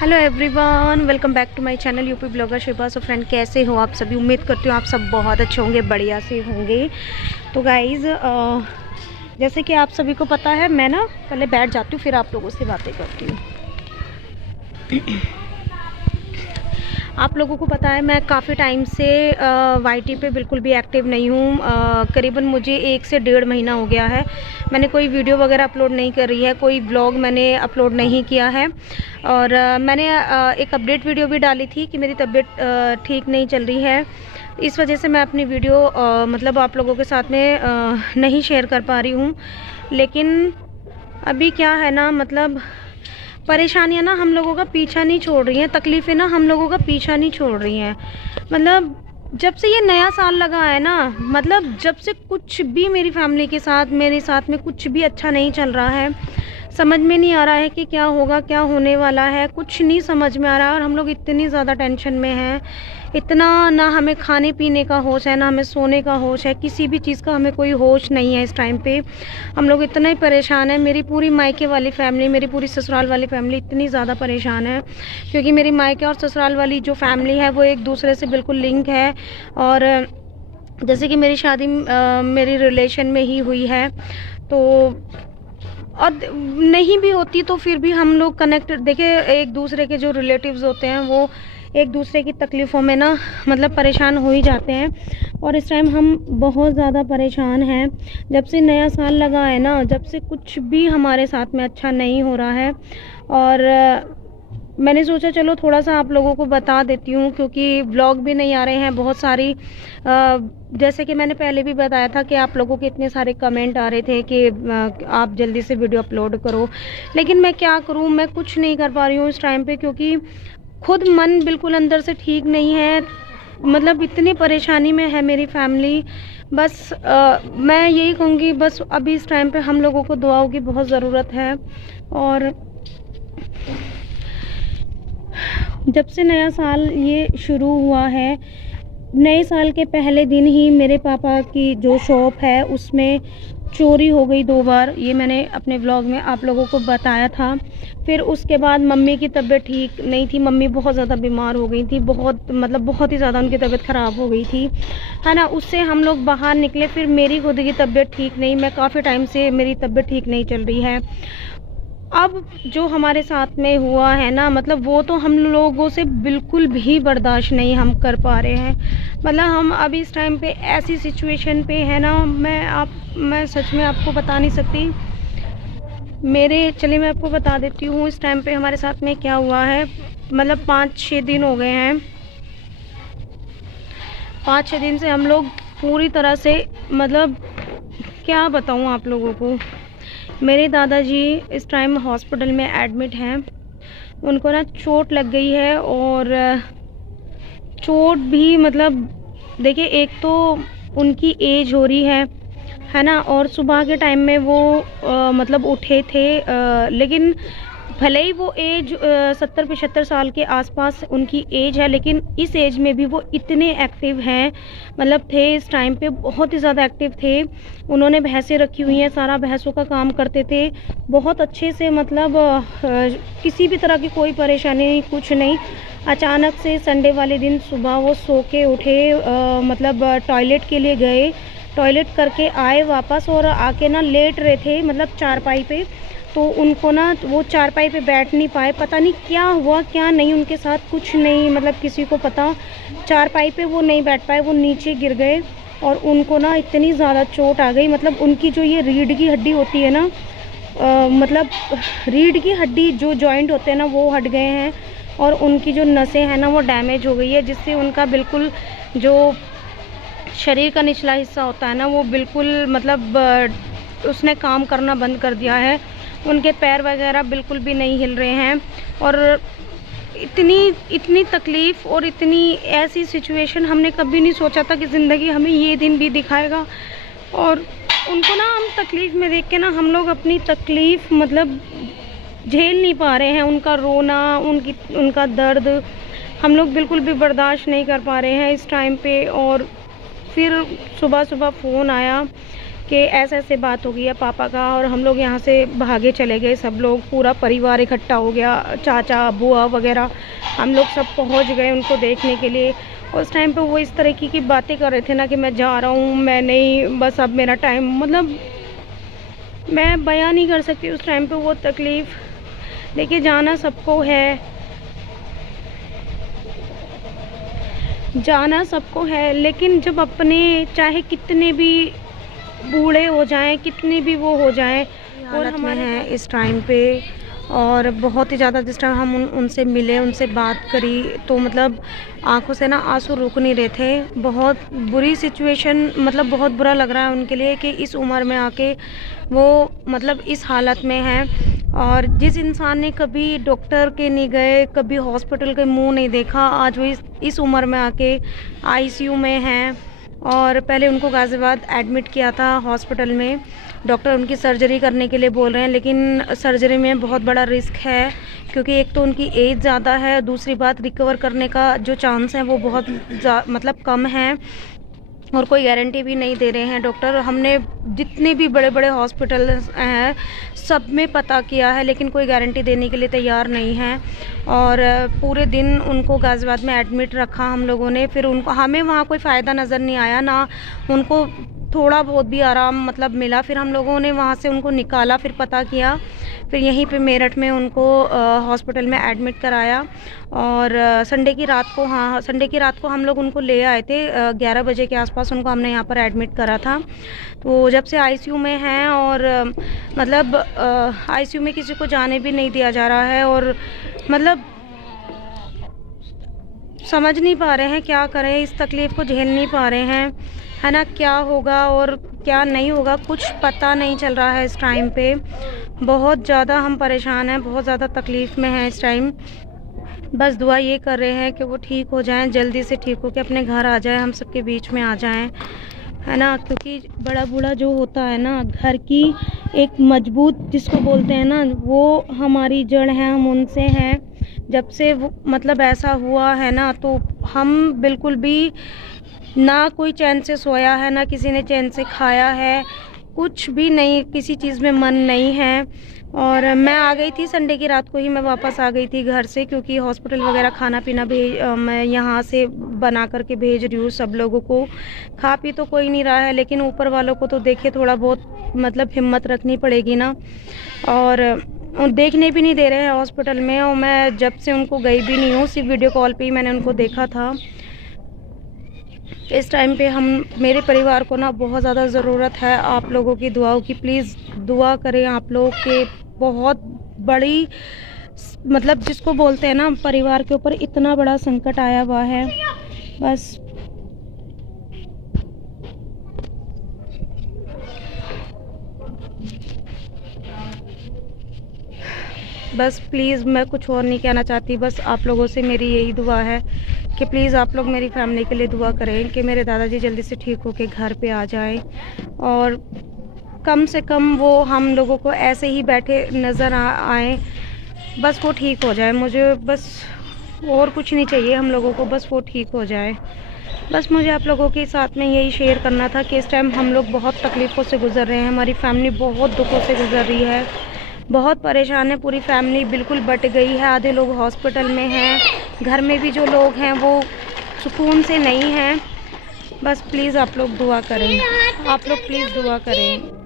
Hello everyone, welcome back to my channel UP blogger Shilpa. So friend, कैसे हो आप सभी? उम्मीद करती हूँ आप सब बहुत अच्छे होंगे, बढ़िया से होंगे। तो गाइज़, जैसे कि आप सभी को पता है, मैं ना पहले बैठ जाती हूँ, फिर आप लोगों से बातें करती हूँ। आप लोगों को पता है मैं काफ़ी टाइम से वाईटी पे बिल्कुल भी एक्टिव नहीं हूँ। करीबन मुझे 1 से 1.5 महीना हो गया है। मैंने कोई वीडियो वगैरह अपलोड नहीं कर रही है, कोई ब्लॉग मैंने अपलोड नहीं किया है। और मैंने एक अपडेट वीडियो भी डाली थी कि मेरी तबीयत ठीक नहीं चल रही है। इस वजह से मैं अपनी वीडियो मतलब आप लोगों के साथ में नहीं शेयर कर पा रही हूँ। लेकिन अभी क्या है ना, मतलब परेशानियाँ ना हम लोगों का पीछा नहीं छोड़ रही हैं, तकलीफ़ें ना हम लोगों का पीछा नहीं छोड़ रही हैं। मतलब जब से ये नया साल लगा है ना, मतलब जब से कुछ भी मेरी फैमिली के साथ, मेरे साथ में कुछ भी अच्छा नहीं चल रहा है। समझ में नहीं आ रहा है कि क्या होगा, क्या होने वाला है, कुछ नहीं समझ में आ रहा है। और हम लोग इतनी ज़्यादा टेंशन में हैं, इतना ना हमें खाने पीने का होश है, ना हमें सोने का होश है, किसी भी चीज़ का हमें कोई होश नहीं है इस टाइम पे। हम लोग इतना ही परेशान हैं। मेरी पूरी मायके वाली फैमिली, मेरी पूरी ससुराल वाली फैमिली इतनी ज़्यादा परेशान है, क्योंकि मेरी मायके और ससुराल वाली जो फैमिली है वो एक दूसरे से बिल्कुल लिंक है। और जैसे कि मेरी शादी मेरी रिलेशन में ही हुई है, तो और नहीं भी होती तो फिर भी हम लोग कनेक्टेड। देखिए, एक दूसरे के जो रिलेटिव्स होते हैं वो एक दूसरे की तकलीफ़ों में ना मतलब परेशान हो ही जाते हैं। और इस टाइम हम बहुत ज़्यादा परेशान हैं। जब से नया साल लगा है ना, जब से कुछ भी हमारे साथ में अच्छा नहीं हो रहा है। और मैंने सोचा चलो थोड़ा सा आप लोगों को बता देती हूँ, क्योंकि व्लॉग भी नहीं आ रहे हैं बहुत सारी। जैसे कि मैंने पहले भी बताया था कि आप लोगों के इतने सारे कमेंट आ रहे थे कि आप जल्दी से वीडियो अपलोड करो। लेकिन मैं क्या करूँ, मैं कुछ नहीं कर पा रही हूँ इस टाइम पे, क्योंकि खुद मन बिल्कुल अंदर से ठीक नहीं है। मतलब इतनी परेशानी में है मेरी फैमिली। बस मैं यही कहूँगी, बस अभी इस टाइम पे हम लोगों को दुआओं की बहुत ज़रूरत है। और जब से नया साल ये शुरू हुआ है, नए साल के पहले दिन ही मेरे पापा की जो शॉप है उसमें चोरी हो गई 2 बार। ये मैंने अपने व्लॉग में आप लोगों को बताया था। फिर उसके बाद मम्मी की तबीयत ठीक नहीं थी, मम्मी बहुत ज़्यादा बीमार हो गई थी, बहुत ही ज़्यादा उनकी तबीयत ख़राब हो गई थी, है ना। उससे हम लोग बाहर निकले, फिर मेरी खुद की तबीयत ठीक नहीं, मैं काफ़ी टाइम से मेरी तबीयत ठीक नहीं चल रही है। अब जो हमारे साथ में हुआ है ना, मतलब वो तो हम लोगों से बिल्कुल भी बर्दाश्त नहीं हम कर पा रहे हैं। मतलब हम अभी इस टाइम पे ऐसी सिचुएशन पे है ना, मैं सच में आपको बता नहीं सकती। चलिए मैं आपको बता देती हूँ इस टाइम पे हमारे साथ में क्या हुआ है। मतलब 5-6 दिन हो गए हैं। 5-6 दिन से हम लोग पूरी तरह से, मतलब क्या बताऊँ आप लोगों को। मेरे दादाजी इस टाइम हॉस्पिटल में एडमिट हैं। उनको ना चोट लग गई है। और चोट भी मतलब देखिए, एक तो उनकी एज हो रही है ना। और सुबह के टाइम में वो मतलब उठे थे, लेकिन भले ही वो एज 70-75 साल के आसपास उनकी एज है, लेकिन इस एज में भी वो इतने एक्टिव हैं। मतलब थे इस टाइम पे बहुत ही ज़्यादा एक्टिव थे। उन्होंने भैंसें रखी हुई हैं, सारा भैंसों का काम करते थे बहुत अच्छे से। मतलब किसी भी तरह की कोई परेशानी नहीं, कुछ नहीं। अचानक से संडे वाले दिन सुबह वो सो के उठे, मतलब टॉयलेट के लिए गए, टॉयलेट करके आए वापस, और आके ना लेट रहे थे मतलब चारपाई पे। तो उनको ना वो चारपाई पे बैठ नहीं पाए, पता नहीं क्या हुआ क्या नहीं उनके साथ, कुछ नहीं मतलब किसी को पता। चारपाई पे वो नहीं बैठ पाए, वो नीचे गिर गए। और उनको ना इतनी ज़्यादा चोट आ गई, मतलब उनकी जो ये रीढ़ की हड्डी होती है ना, मतलब रीढ़ की हड्डी जो जॉइंट होते हैं ना वो हट गए हैं। और उनकी जो नसें हैं ना वो डैमेज हो गई है, जिससे उनका बिल्कुल जो शरीर का निचला हिस्सा होता है ना वो बिल्कुल मतलब उसने काम करना बंद कर दिया है। उनके पैर वगैरह बिल्कुल भी नहीं हिल रहे हैं। और इतनी तकलीफ़ और इतनी ऐसी सिचुएशन हमने कभी नहीं सोचा था कि ज़िंदगी हमें ये दिन भी दिखाएगा। और उनको ना हम तकलीफ़ में देख के ना हम लोग अपनी तकलीफ़ मतलब झेल नहीं पा रहे हैं। उनका रोना, उनका दर्द हम लोग बिल्कुल भी बर्दाश्त नहीं कर पा रहे हैं इस टाइम पे। और फिर सुबह सुबह फ़ोन आया कि ऐसे ऐसे बात हो गई है पापा का, और हम लोग यहाँ से भागे चले गए। सब लोग, पूरा परिवार इकट्ठा हो गया, चाचा बुआ वगैरह, हम लोग सब पहुँच गए उनको देखने के लिए। उस टाइम पे वो इस तरीके की बातें कर रहे थे ना कि मैं जा रहा हूँ, मैं नहीं, बस अब मेरा टाइम, मतलब मैं बयां नहीं कर सकती उस टाइम पे वो तकलीफ़। देखिए जाना सबको है, जाना सबको है, लेकिन जब अपने चाहे कितने भी बूढ़े हो जाएं, कितने भी वो हो जाएं, और हमारे हैं इस टाइम पे, और बहुत ही ज़्यादा जिस टाइम हम उनसे मिले, उनसे बात करी, तो मतलब आंखों से ना आंसू रुक नहीं रहे थे। बहुत बुरी सिचुएशन, मतलब बहुत बुरा लग रहा है उनके लिए कि इस उम्र में आके वो मतलब इस हालत में हैं। और जिस इंसान ने कभी डॉक्टर के नहीं गए, कभी हॉस्पिटल के मुंह नहीं देखा, आज वो इस उम्र में आके आईसीयू में हैं। और पहले उनको गाज़ियाबाद एडमिट किया था हॉस्पिटल में, डॉक्टर उनकी सर्जरी करने के लिए बोल रहे हैं, लेकिन सर्जरी में बहुत बड़ा रिस्क है, क्योंकि एक तो उनकी एज ज़्यादा है, दूसरी बात रिकवर करने का जो चांस है वो बहुत मतलब कम है, और कोई गारंटी भी नहीं दे रहे हैं डॉक्टर। हमने जितने भी बड़े बड़े हॉस्पिटल हैं सब में पता किया है, लेकिन कोई गारंटी देने के लिए तैयार नहीं है। और पूरे दिन उनको गाज़ियाबाद में एडमिट रखा हम लोगों ने, फिर उनको, हमें वहाँ कोई फ़ायदा नज़र नहीं आया, ना उनको थोड़ा बहुत भी आराम मतलब मिला। फिर हम लोगों ने वहाँ से उनको निकाला, फिर पता किया, फिर यहीं पे मेरठ में उनको हॉस्पिटल में एडमिट कराया। और संडे की रात को, हाँ संडे की रात को हम लोग उनको ले आए थे, 11 बजे के आसपास उनको हमने यहाँ पर एडमिट करा था। तो जब से आईसीयू में हैं, और मतलब आईसीयू में किसी को जाने भी नहीं दिया जा रहा है, और मतलब समझ नहीं पा रहे हैं क्या करें, इस तकलीफ़ को झेल नहीं पा रहे हैं, है ना। क्या होगा और क्या नहीं होगा कुछ पता नहीं चल रहा है इस टाइम पे। बहुत ज़्यादा हम परेशान हैं, बहुत ज़्यादा तकलीफ़ में हैं इस टाइम। बस दुआ ये कर रहे हैं कि वो ठीक हो जाएं, जल्दी से ठीक हो के अपने घर आ जाएं, हम सबके बीच में आ जाएं, है ना। क्योंकि बड़ा बूढ़ा जो होता है ना, घर की एक मजबूत जिसको बोलते हैं ना, वो हमारी जड़ है, हम उनसे हैं। जब से वो मतलब ऐसा हुआ है ना, तो हम बिल्कुल भी ना कोई चैन से सोया है, ना किसी ने चैन से खाया है, कुछ भी नहीं, किसी चीज़ में मन नहीं है। और मैं आ गई थी संडे की रात को ही, मैं वापस आ गई थी घर से, क्योंकि हॉस्पिटल वगैरह खाना पीना मैं यहाँ से बना करके भेज रही हूँ सब लोगों को। खा पी तो कोई नहीं रहा है, लेकिन ऊपर वालों को तो देखिए थोड़ा बहुत मतलब हिम्मत रखनी पड़ेगी ना। और देखने भी नहीं दे रहे हैं हॉस्पिटल में, और मैं जब से उनको गई भी नहीं हूँ, सिर्फ वीडियो कॉल पे ही मैंने उनको देखा था। इस टाइम पे हम, मेरे परिवार को ना बहुत ज़्यादा ज़रूरत है आप लोगों की दुआओं की। प्लीज़ दुआ करें आप लोग के, बहुत बड़ी मतलब जिसको बोलते हैं ना, परिवार के ऊपर इतना बड़ा संकट आया हुआ है। बस प्लीज़, मैं कुछ और नहीं कहना चाहती, बस आप लोगों से मेरी यही दुआ है कि प्लीज़ आप लोग मेरी फैमिली के लिए दुआ करें कि मेरे दादाजी जल्दी से ठीक होके घर पे आ जाएं, और कम से कम वो हम लोगों को ऐसे ही बैठे नज़र आए, बस वो ठीक हो जाए। मुझे बस और कुछ नहीं चाहिए हम लोगों को, बस वो ठीक हो जाए। बस मुझे आप लोगों के साथ में यही शेयर करना था कि इस टाइम हम लोग बहुत तकलीफ़ों से गुज़र रहे हैं, हमारी फैमिली बहुत दुखों से गुज़र रही है, बहुत परेशान है पूरी फैमिली, बिल्कुल बट गई है। आधे लोग हॉस्पिटल में हैं, घर में भी जो लोग हैं वो सुकून से नहीं हैं। बस प्लीज़ आप लोग दुआ करें, आप लोग प्लीज़ दुआ करें।